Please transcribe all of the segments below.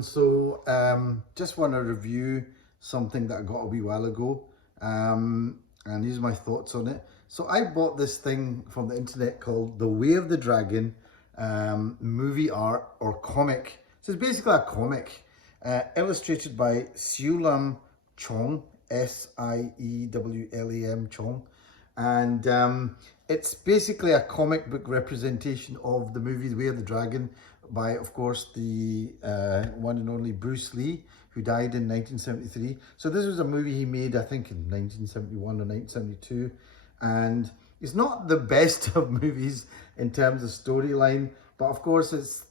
everyone. So just want to review something that I got a wee while ago, and these are my thoughts on it. So I bought this thing from the internet called The Way of the Dragon movie art or comic. So it's basically a comic illustrated by Siewlam Chong, Siewlam Chong, and it's basically a comic book representation of the movie The Way of the Dragon by, of course, the one and only Bruce Lee, who died in 1973. So this was a movie he made, I think, in 1971 or 1972, and it's not the best of movies in terms of storyline, but of course it's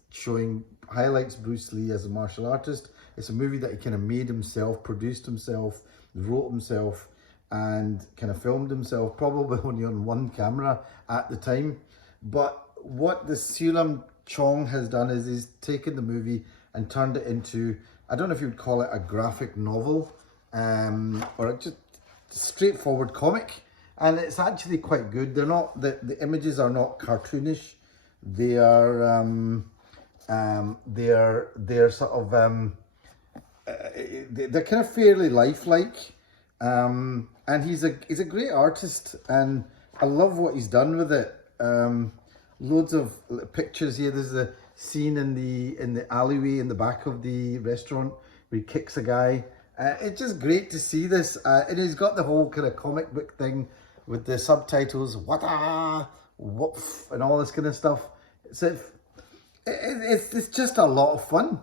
highlights Bruce Lee as a martial artist. It's a movie that he kind of made himself, produced himself, wrote himself, and kind of filmed himself, probably only on one camera at the time. But what the Siewlam Chong has done is he's taken the movie and turned it into, I don't know if you would call it a graphic novel, or just straightforward comic. And it's actually quite good. They're not, the images are not cartoonish. They are, they're sort of, they're kind of fairly lifelike. And he's a great artist, and I love what he's done with it. Loads of pictures here. There's a scene in the alleyway in the back of the restaurant where he kicks a guy. It's just great to see this, and he's got the whole kind of comic book thing with the subtitles, wata, woof, and all this kind of stuff. So it's just a lot of fun.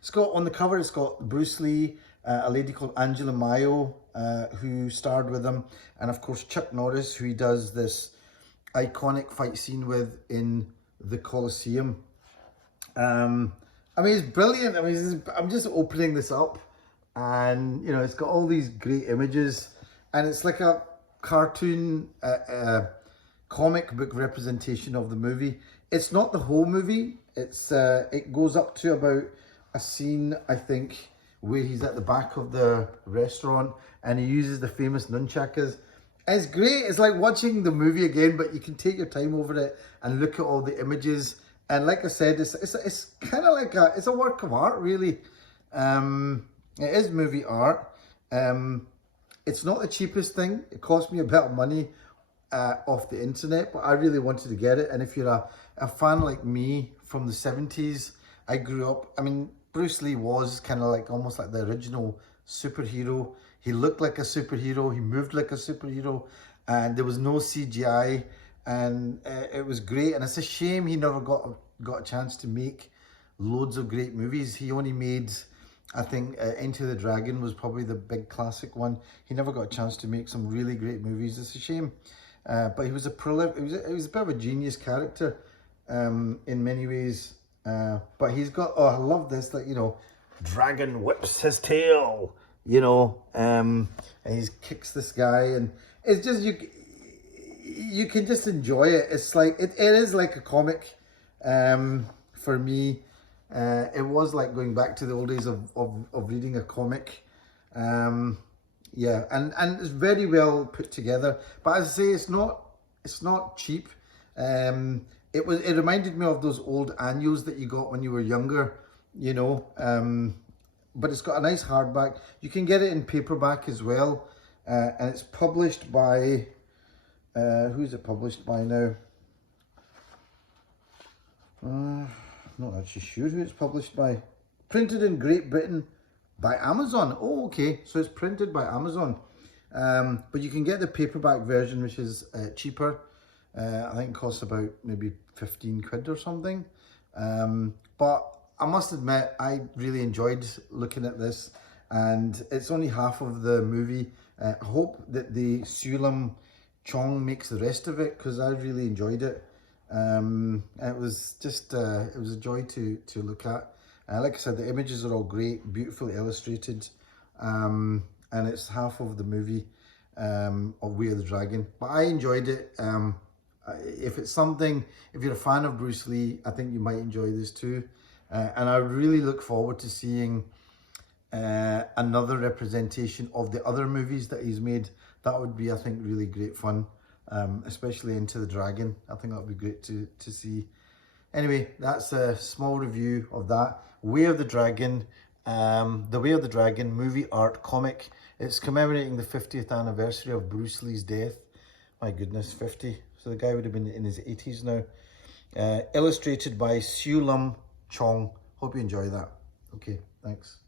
It's got on the cover, it's got Bruce Lee, a lady called Angela Mayo, who starred with him, and of course Chuck Norris, who he does this iconic fight scene with in the Colosseum. I mean, it's brilliant. I mean, I'm just opening this up, and you know, it's got all these great images, and it's like a cartoon comic book representation of the movie. It's not the whole movie. It goes up to about a scene, I think, where he's at the back of the restaurant and he uses the famous nunchakas. It's great. It's like watching the movie again, but you can take your time over it and look at all the images. And like I said, it's kind of like it's a work of art, really. It is movie art. It's not the cheapest thing. It cost me a bit of money off the internet, but I really wanted to get it. And if you're a fan like me from the 70s, I grew up, I mean, Bruce Lee was kind of like almost like the original superhero. He looked like a superhero, he moved like a superhero, and there was no CGI, and it was great. And it's a shame he never got a chance to make loads of great movies. He only made, I think, Enter the Dragon was probably the big classic one. He never got a chance to make some really great movies. It's a shame. But he was he was a bit of a genius character in many ways. But he's got, oh, I love this, like, you know, dragon whips his tail, you know, and he kicks this guy, and it's just, you can just enjoy it. It's like, it is like a comic. For me, it was like going back to the old days of reading a comic. Yeah, and it's very well put together. But as I say, it's not cheap. It reminded me of those old annuals that you got when you were younger, you know. But it's got a nice hardback. You can get it in paperback as well, and it's published by who's it published by now? Not actually sure who it's published by. Printed in Great Britain by Amazon. Oh, okay, so it's printed by Amazon. But you can get the paperback version, which is cheaper. I think it costs about maybe 15 quid or something. But I must admit, I really enjoyed looking at this, and it's only half of the movie. I hope that the Siewlam Chong makes the rest of it, because I really enjoyed it. It was just, it was a joy to look at. Like I said, the images are all great, beautifully illustrated, and it's half of the movie of Way of the Dragon. But I enjoyed it. If it's something, if you're a fan of Bruce Lee, I think you might enjoy this too. And I really look forward to seeing another representation of the other movies that he's made. That would be, I think, really great fun, especially Into the Dragon. I think that would be great to see. Anyway, that's a small review of that. Way of the Dragon, the Way of the Dragon movie art comic. It's commemorating the 50th anniversary of Bruce Lee's death. My goodness, 50. So the guy would have been in his 80s now. Illustrated by Siewlam Chong. Hope you enjoy that. Okay, thanks.